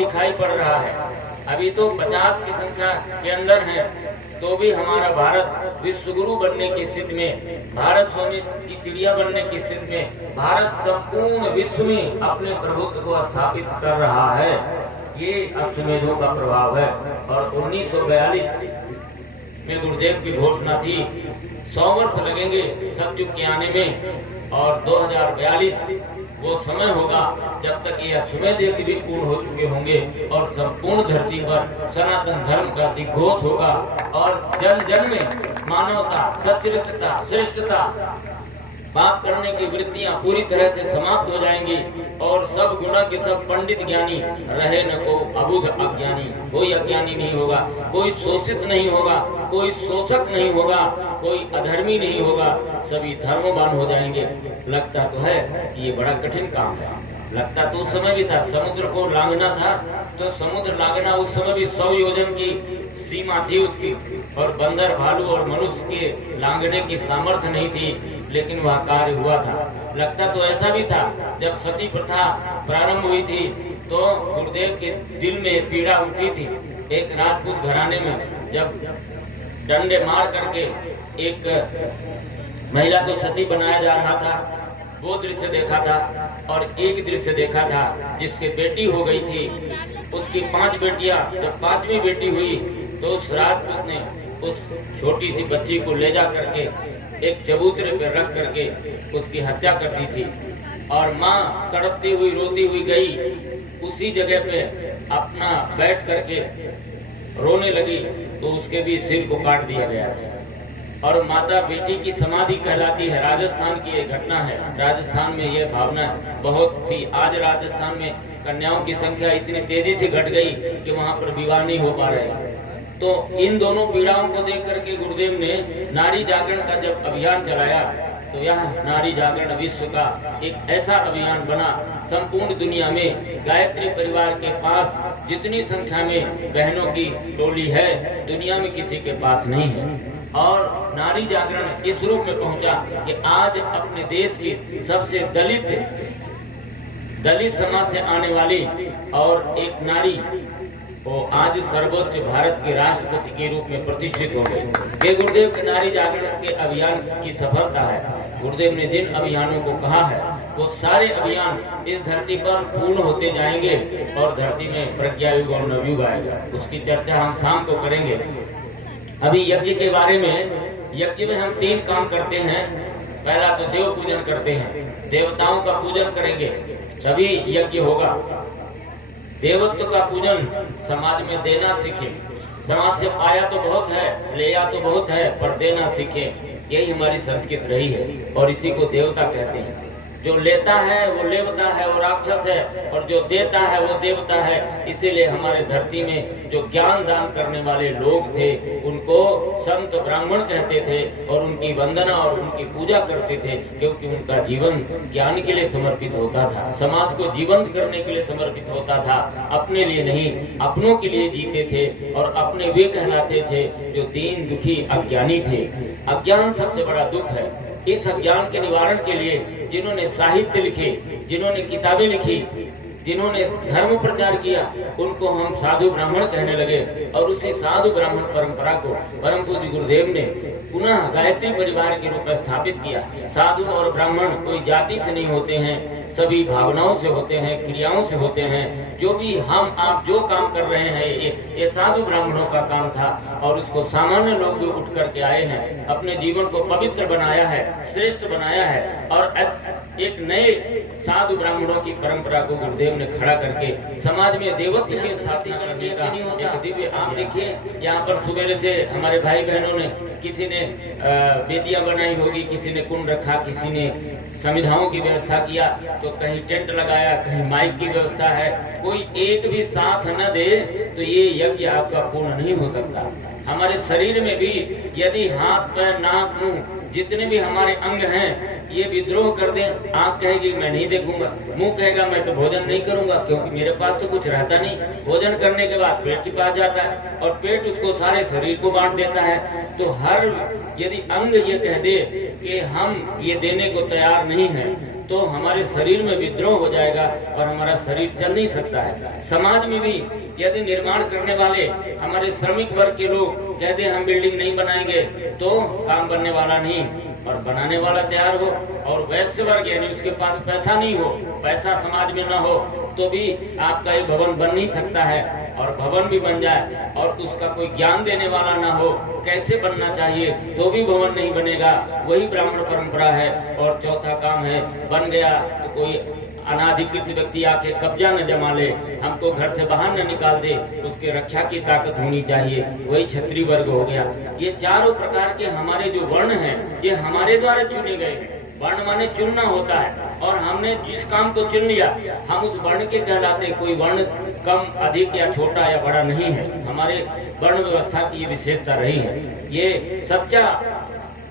दिखाई पड़ रहा है। अभी तो 50 की संख्या के अंदर है, तो भी हमारा भारत विश्व गुरु बनने की स्थिति में, भारत सोने की चिड़िया बनने की स्थिति में, भारत संपूर्ण विश्व में अपने प्रभुत्व को स्थापित कर रहा है। ये अश्वमेधों का प्रभाव है। और 1942 में गुरुदेव की घोषणा थी 100 वर्ष लगेंगे सतयुग के आने में, और 2042 वो समय होगा जब तक ये अश्वमेध यज्ञ भी पूर्ण हो चुके होंगे और संपूर्ण धरती पर सनातन धर्म का दिग्घोष होगा और जन जन में मानवता, सच्चरित्रता, श्रेष्ठता, पाप करने की वृत्तियां पूरी तरह से समाप्त हो जाएंगी और सब गुणा के सब पंडित ज्ञानी रहे न को अबुध अज्ञानी। कोई अज्ञानी नहीं होगा, कोई शोषित नहीं होगा, कोई शोषक नहीं होगा, कोई अधर्मी नहीं होगा, सभी धर्मवान हो जाएंगे। लगता तो है कि ये बड़ा कठिन काम है, लगता तो उस समय भी था, समुद्र को लांघना था तो समुद्र लांघना उस समय भी 100 योजन की सीमा थी उसकी, और बंदर, भालू और मनुष्य के लांघने की सामर्थ्य नहीं थी, लेकिन वह कार्य हुआ था। लगता तो ऐसा भी था, जब सती प्रथा प्रारंभ हुई थी तो गुरुदेव के दिल में पीड़ा उठी थी। एक राजपूत घराने में जब डंडे मार करके एक महिला को सती बनाया जा रहा था, वो दृश्य देखा था। और एक दृश्य देखा था जिसकी बेटी हो गई थी, उसकी 5 बेटियां, जब 5वीं बेटी हुई तो उस राजपूत ने उस छोटी सी बच्ची को ले जा करके एक चबूतरे पर रख करके उसकी हत्या कर दी थी। और माँ तड़पती हुई, रोती हुई गई, उसी जगह पे अपना बैठ करके रोने लगी तो उसके भी सिर को काट दिया गया। और माता बेटी की समाधि कहलाती है। राजस्थान की ये घटना है। राजस्थान में ये भावना बहुत थी। आज राजस्थान में कन्याओं की संख्या इतनी तेजी से घट गई कि वहाँ पर विवाह नहीं हो पा रहे। तो इन दोनों पीड़ाओं को देख करके गुरुदेव ने नारी जागरण का जब अभियान चलाया, तो यह नारी जागरण विश्व का एक ऐसा अभियान बना, संपूर्ण दुनिया में गायत्री परिवार के पास जितनी संख्या में बहनों की टोली है, दुनिया में किसी के पास नहीं है। और नारी जागरण इस रूप में पहुंचा कि आज अपने देश की सबसे दलित समाज से आने वाली और एक नारी वो आज सर्वोच्च भारत के राष्ट्रपति के रूप में प्रतिष्ठित हो गए। ये गुरुदेव के नारी जागरण के अभियान की सफलता है। गुरुदेव ने जिन अभियानों को कहा है वो सारे अभियान इस धरती पर पूर्ण होते जाएंगे और धरती में प्रज्ञा युग और नवयुग आएगा। उसकी चर्चा हम शाम को करेंगे। अभी यज्ञ के बारे में, यज्ञ में हम 3 काम करते हैं। पहला तो देव पूजन करते हैं, देवताओं का पूजन करेंगे तभी यज्ञ होगा। देवत्व का पूजन समाज में देना सीखे। समाज से पाया तो बहुत है, लिया तो बहुत है, पर देना सीखे। यही हमारी संस्कृति रही है और इसी को देवता कहते हैं। जो लेता है वो लेवता है, वो राक्षस है, और जो देता है वो देवता है। इसीलिए हमारे धरती में जो ज्ञान दान करने वाले लोग थे उनको संत ब्राह्मण कहते थे और उनकी वंदना और उनकी पूजा करते थे, क्योंकि उनका जीवन ज्ञान के लिए समर्पित होता था, समाज को जीवंत करने के लिए समर्पित होता था, अपने लिए नहीं अपनों के लिए जीते थे। और अपने वे कहलाते थे जो दीन दुखी अज्ञानी थे। अज्ञान सबसे बड़ा दुख है। इस अज्ञान के निवारण के लिए जिन्होंने साहित्य लिखे, जिन्होंने किताबें लिखी, जिन्होंने धर्म प्रचार किया, उनको हम साधु ब्राह्मण कहने लगे। और उसी साधु ब्राह्मण परंपरा को परम पूज्य गुरुदेव ने पुनः गायत्री परिवार के रूप में स्थापित किया। साधु और ब्राह्मण कोई जाति से नहीं होते हैं, सभी भावनाओं से होते हैं, क्रियाओं से होते हैं। जो भी हम आप जो काम कर रहे हैं ये साधु ब्राह्मणों का काम था और उसको सामान्य लोग भी उठ करके आए हैं, अपने जीवन को पवित्र बनाया है, श्रेष्ठ बनाया है। और एक नए साधु ब्राह्मणों की परंपरा को गुरुदेव ने खड़ा करके समाज में देवत्व की स्थापना करने का एक दिव्य। आप देखिए यहाँ पर सुबह से हमारे भाई बहनों ने, किसी ने वेदियां बनाई होगी, किसी ने कुंड रखा, किसी ने संविधाओं की व्यवस्था किया, तो कहीं टेंट लगाया, कहीं माइक की व्यवस्था है। कोई एक भी साथ न दे तो ये यज्ञ आपका पूर्ण नहीं हो सकता। हमारे शरीर में भी यदि हाथ पैर नाक मुंह जितने भी हमारे अंग हैं ये विद्रोह कर दें, आंख कहेगी मैं नहीं देखूंगा, मुंह कहेगा मैं तो भोजन नहीं करूंगा क्योंकि मेरे पास तो कुछ रहता नहीं। भोजन करने के बाद पेट के पास जाता है और पेट उसको सारे शरीर को बांट देता है। तो हर यदि अंग ये कह दे कि हम ये देने को तैयार नहीं है, तो हमारे शरीर में विद्रोह हो जाएगा और हमारा शरीर चल नहीं सकता है। समाज में भी यदि निर्माण करने वाले हमारे श्रमिक वर्ग के लोग कहते हैं हम बिल्डिंग नहीं बनाएंगे, तो काम बनने वाला नहीं, और बनाने वाला तैयार हो, और वैश्य वर्ग यानी उसके पास पैसा नहीं हो, पैसा समाज में न हो, तो भी आपका ये भवन बन नहीं सकता है। और भवन भी बन जाए और उसका कोई ज्ञान देने वाला ना हो, कैसे बनना चाहिए, तो भी भवन नहीं बनेगा। वही ब्राह्मण परंपरा है। और चौथा काम है, बन गया तो कोई अनाधिकृत व्यक्ति आके कब्जा न जमा ले, हमको घर से बाहर न निकाल दे, उसके रक्षा की ताकत होनी चाहिए, वही क्षत्रिय वर्ग हो गया। ये चारों प्रकार के हमारे जो वर्ण हैं, ये हमारे द्वारा चुने गए। वर्ण माने चुनना होता है, और हमने जिस काम को चुन लिया हम उस वर्ण के कहलाते। कोई वर्ण कम अधिक या छोटा या बड़ा नहीं है, हमारे वर्ण व्यवस्था की विशेषता रही है। ये सच्चा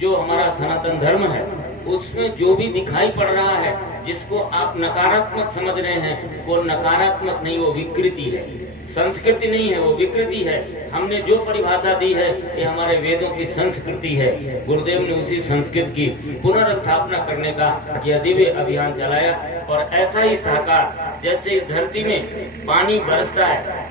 जो हमारा सनातन धर्म है, उसमें जो भी दिखाई पड़ रहा है, जिसको आप नकारात्मक समझ रहे हैं, वो नकारात्मक नहीं, वो विकृति है। संस्कृति नहीं है, वो विकृति है। हमने जो परिभाषा दी है ये हमारे वेदों की संस्कृति है। गुरुदेव ने उसी संस्कृति की पुनर्स्थापना करने का यह दिव्य अभियान चलाया। और ऐसा ही सहकार, जैसे इस धरती में पानी बरसता है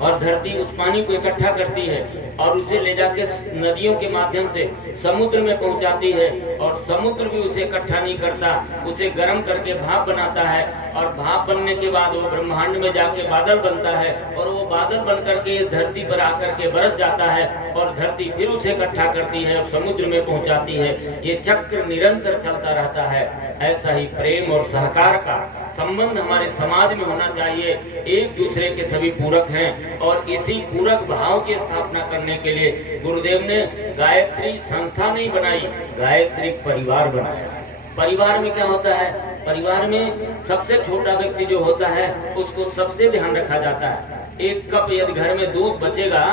और धरती उस पानी को इकट्ठा करती है और उसे ले जाके नदियों के माध्यम से समुद्र में पहुंचाती है, और समुद्र भी उसे इकट्ठा नहीं करता, उसे गर्म करके भाप बनाता है, और भाप बनने के बाद वो ब्रह्मांड में जाके बादल बनता है, और वो बादल बन करके इस धरती पर आकर के बरस जाता है, और धरती फिर उसे इकट्ठा करती है और समुद्र में पहुंचाती है। ये चक्र निरंतर चलता रहता है। ऐसा ही प्रेम और सहकार का संबंध हमारे समाज में होना चाहिए। एक दूसरे के सभी पूरक हैं, और इसी पूरक भाव की स्थापना करने के लिए गुरुदेव ने गायत्री संस्था नहीं बनाई, गायत्री परिवार बनाया। परिवार में क्या होता है, परिवार में सबसे छोटा व्यक्ति जो होता है उसको सबसे ध्यान रखा जाता है। एक कप यदि घर में दूध बचेगा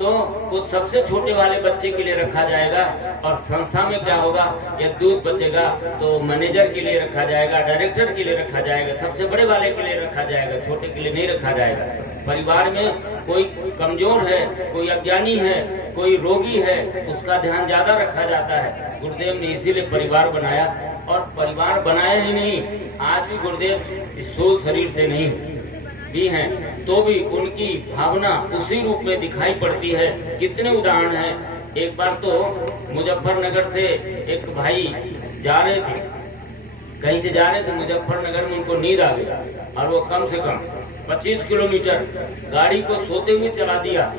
तो उस सबसे छोटे वाले बच्चे के लिए रखा जाएगा, और संस्था में क्या होगा, यदि दूध बचेगा तो मैनेजर के लिए रखा जाएगा, डायरेक्टर के लिए रखा जाएगा, सबसे बड़े वाले के लिए रखा जाएगा, छोटे के लिए नहीं रखा जाएगा। परिवार में कोई कमजोर है, कोई अज्ञानी है, कोई रोगी है, उसका ध्यान ज्यादा रखा जाता है। गुरुदेव ने इसीलिए परिवार बनाया, और परिवार बनाया ही नहीं, आज भी गुरुदेव स्थूल शरीर से नहीं भी हैं, तो भी उनकी भावना उसी रूप में दिखाई पड़ती है। कितने उदाहरण हैं। एक बार तो मुजफ्फरनगर से एक भाई जा रहे थे, कहीं से जा रहे थे मुजफ्फरनगर में, उनको नींद आ गई, और वो कम से कम 25 किलोमीटर गाड़ी को सोते हुए चला दिया,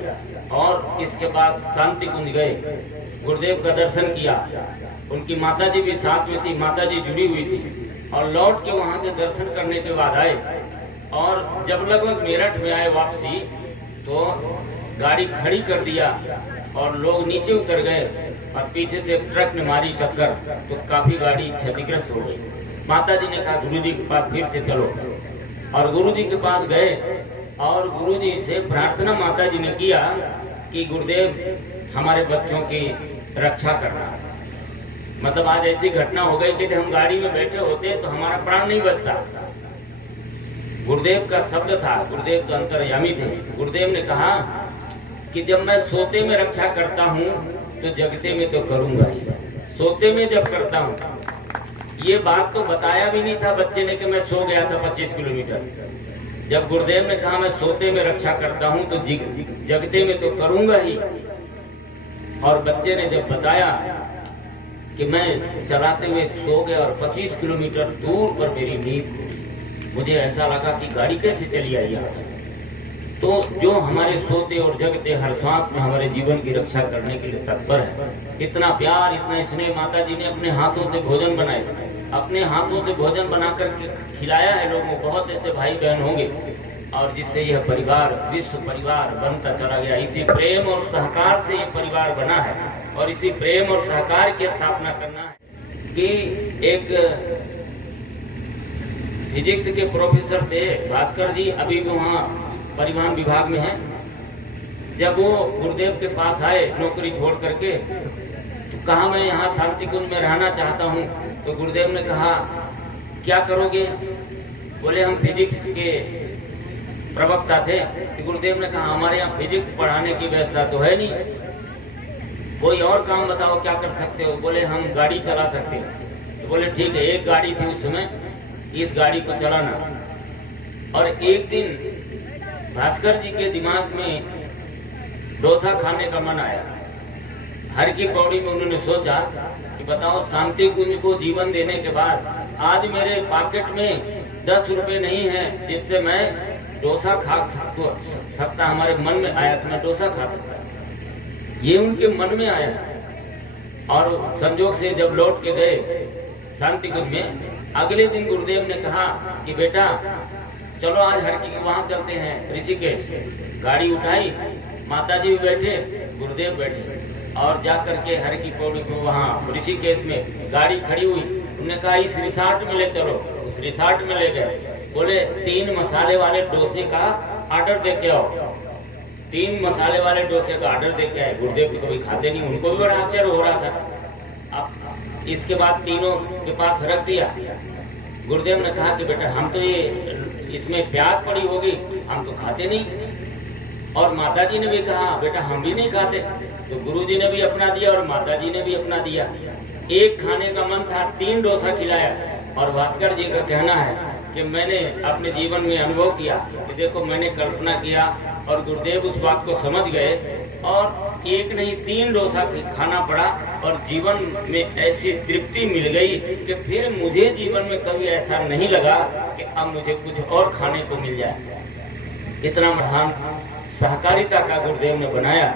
और इसके बाद शांति कुंज गए, गुरुदेव का दर्शन किया। उनकी माताजी भी साथ में थी, माताजी जुड़ी हुई थी, और लौट के वहां से दर्शन करने के बाद आए, और जब लगभग मेरठ में आए वापसी, तो गाड़ी खड़ी कर दिया और लोग नीचे उतर गए, और पीछे से ट्रक ने मारी टक्कर, तो काफी गाड़ी क्षतिग्रस्त हो गई। माताजी ने कहा गुरुजी के पास फिर से चलो, और गुरुजी के पास गए, और गुरुजी से प्रार्थना माताजी ने किया कि गुरुदेव हमारे बच्चों की रक्षा करना। मतलब आज ऐसी घटना हो गई कि हम गाड़ी में बैठे होते तो हमारा प्राण नहीं बचता। गुरुदेव का शब्द था, गुरुदेव तो अंतर्यामी थे। गुरुदेव ने कहा कि जब मैं सोते में रक्षा करता हूँ तो जगते में तो करूंगा ही, सोते में जब करता हूँ। ये बात तो बताया भी नहीं था बच्चे ने कि मैं सो गया था 25 किलोमीटर। जब गुरुदेव ने कहा मैं सोते में रक्षा करता हूँ तो जगते में तो करूंगा ही, और बच्चे ने जब बताया कि मैं चलाते हुए सो गया और 25 किलोमीटर दूर पर मेरी नींद, मुझे ऐसा लगा कि गाड़ी कैसे चली आई यहाँ। तो जो हमारे सोते और जगते हर सांस में हमारे जीवन की रक्षा करने के लिए तत्पर है। इतना प्यार, इतना स्नेह माता जी ने अपने हाथों से भोजन बनाए, अपने हाथों से भोजन बना कर खिलाया है लोगों को। बहुत ऐसे भाई बहन होंगे, और जिससे यह परिवार विश्व परिवार बनता चला गया। इसी प्रेम और सहकार से ये परिवार बना है, और इसी प्रेम और सहकार की स्थापना करना है। कि एक फिजिक्स के प्रोफेसर थे भास्कर जी, अभी भी वहाँ परिवहन विभाग में हैं। जब वो गुरुदेव के पास आए नौकरी छोड़ करके, तो कहा मैं यहाँ शांति कुंज में रहना चाहता हूँ। तो गुरुदेव ने कहा क्या करोगे? बोले हम फिजिक्स के प्रवक्ता थे। तो गुरुदेव ने कहा हमारे यहाँ फिजिक्स पढ़ाने की व्यवस्था तो है नहीं, कोई और काम बताओ क्या कर सकते हो? बोले हम गाड़ी चला सकते हैं। तो बोले ठीक है, एक गाड़ी थी उस समय, इस गाड़ी को चलाना। और एक दिन भास्कर जी के दिमाग में डोसा खाने का मन आया। हर की पौड़ी में उन्होंने सोचा कि बताओ, शांति कुंज को जीवन देने के बाद आज मेरे पॉकेट में 10 रुपए नहीं है जिससे मैं डोसा खा सकता। हमारे मन में आया कि मैं डोसा खा सकता, ये उनके मन में आया। और संजोग से जब लौट के गए शांति कुंज में, अगले दिन गुरुदेव ने कहा कि बेटा चलो आज हर की वहां चलते हैं ऋषिकेश। गाड़ी उठाई, माताजी भी बैठे, गुरुदेव बैठे, और जा करके हर की पौड़ी को वहाँ ऋषिकेश में गाड़ी खड़ी हुई। उन्होंने कहा इस रिसॉर्ट में ले चलो। उस रिसॉर्ट में ले गए। बोले 3 मसाले वाले डोसे का ऑर्डर दे के आओ। 3 मसाले वाले डोसे का ऑर्डर दे के आए। गुरुदेव तो कभी खाते नहीं, उनको भी बड़ा आश्चर्य हो रहा था। अब इसके बाद तीनों के पास रख दिया। गुरुदेव ने कहा कि बेटा हम तो ये इसमें प्याज पड़ी होगी, हम तो खाते नहीं। और माताजी ने भी कहा बेटा हम भी नहीं खाते। तो गुरुजी ने भी अपना दिया और माताजी ने भी अपना दिया। एक खाने का मन था, 3 डोसा खिलाया। और भास्कर जी का कहना है कि मैंने अपने जीवन में अनुभव किया कि देखो मैंने कल्पना किया और गुरुदेव उस बात को समझ गए और एक नहीं 3 डोसा खाना पड़ा। और जीवन में ऐसी तृप्ति मिल गई कि फिर मुझे जीवन में कभी ऐसा नहीं लगा कि अब मुझे कुछ और खाने को मिल जाए। इतना महान सहकारिता का गुरुदेव ने बनाया।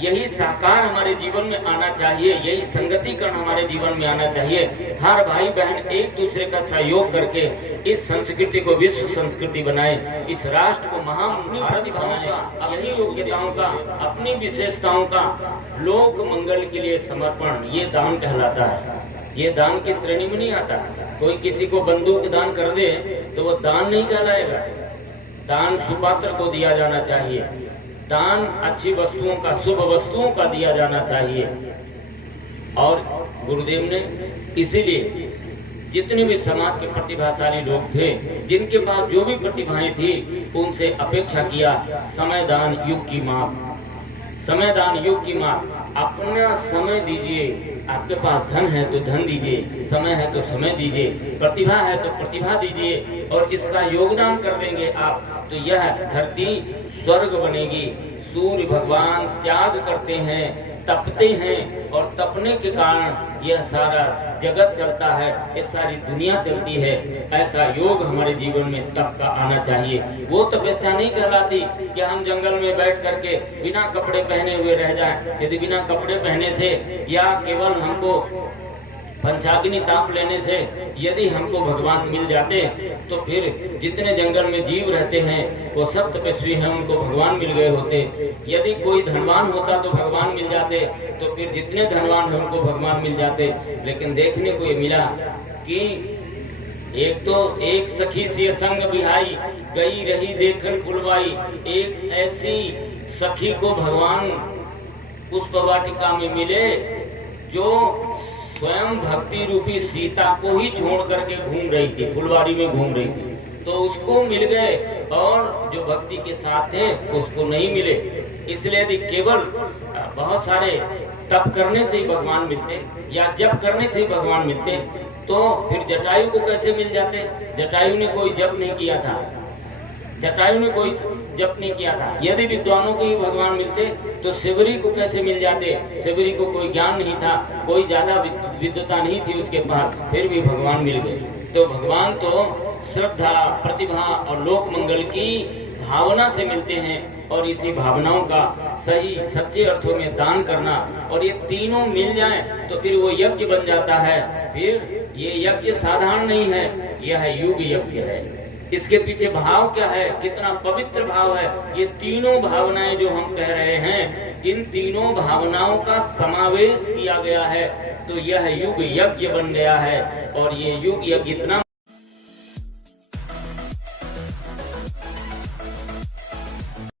यही सहकार हमारे जीवन में आना चाहिए, यही संगतिकरण हमारे जीवन में आना चाहिए। हर भाई बहन एक दूसरे का सहयोग करके इस संस्कृति को विश्व संस्कृति बनाए, इस राष्ट्र को महान भारत बनाए। अपनी योग्यताओं का, अपनी विशेषताओं का लोक मंगल के लिए समर्पण, ये दान कहलाता है। ये दान की श्रेणी में नहीं आता। कोई किसी को बंदूक दान कर दे तो वो दान नहीं कहलाएगा। दान सुपात्र को दिया जाना चाहिए। दान अच्छी वस्तुओं का, शुभ वस्तुओं का दिया जाना चाहिए। और गुरुदेव ने इसीलिए जितने भी समाज के प्रतिभाशाली लोग थे, जिनके पास जो भी प्रतिभाएं थी, उनसे अपेक्षा किया समय दान युग की माप। समय दान युग की माप। अपना समय दीजिए। आपके पास धन है तो धन दीजिए, समय है तो समय दीजिए, प्रतिभा है तो प्रतिभा दीजिए और इसका योगदान कर देंगे आप, तो यह धरती स्वर्ग बनेगी। सूर्य भगवान त्याग करते हैं, तपते हैं और तपने के कारण यह सारा जगत चलता है, ये सारी दुनिया चलती है। ऐसा योग हमारे जीवन में तप का आना चाहिए। वो तपस्या नहीं कहलाती कि हम जंगल में बैठ करके बिना कपड़े पहने हुए रह जाएं। यदि बिना कपड़े पहने से या केवल हमको पंचाग्नि ताप लेने से यदि हमको भगवान मिल जाते तो फिर जितने जंगल में जीव रहते हैं वो सब तपस्वी हैं, उनको भगवान मिल गए होते। यदि कोई धनवान होता तो भगवान मिल जाते, तो फिर जितने धनवान हैं उनको भगवान मिल जाते। लेकिन देखने को ये मिला कि एक सखी से संग बिहाई, गई रही देखन फुलवाई। एक ऐसी सखी को भगवान पुष्प वाटिका में मिले जो स्वयं भक्ति रूपी सीता को ही छोड़ करके घूम रही थी, फुलवाड़ी में घूम रही थी, तो उसको मिल गए। और जो भक्ति के साथ थे उसको नहीं मिले। इसलिए यदि केवल बहुत सारे तप करने से ही भगवान मिलते या जप करने से ही भगवान मिलते तो फिर जटायु को कैसे मिल जाते? जटायु ने कोई जप नहीं किया था, जटायु ने कोई जप नहीं किया था। यदि विद्वानों को ही भगवान मिलते तो शिवरी को कैसे मिल जाते? शिवरी को कोई ज्ञान नहीं था, कोई ज्यादा विद्वता नहीं थी उसके पास, फिर भी भगवान मिल गए। तो भगवान तो श्रद्धा, प्रतिभा और लोक मंगल की भावना से मिलते हैं। और इसी भावनाओं का सही सच्चे अर्थों में दान करना और ये तीनों मिल जाएं तो फिर वो यज्ञ बन जाता है। फिर ये यज्ञ साधारण नहीं है, यह युग यज्ञ है। इसके पीछे भाव क्या है, कितना पवित्र भाव है। ये तीनों भावनाएं जो हम कह रहे हैं, इन तीनों भावनाओं का समावेश किया गया है, तो यह युग यज्ञ बन गया है। और ये युग यज्ञ इतना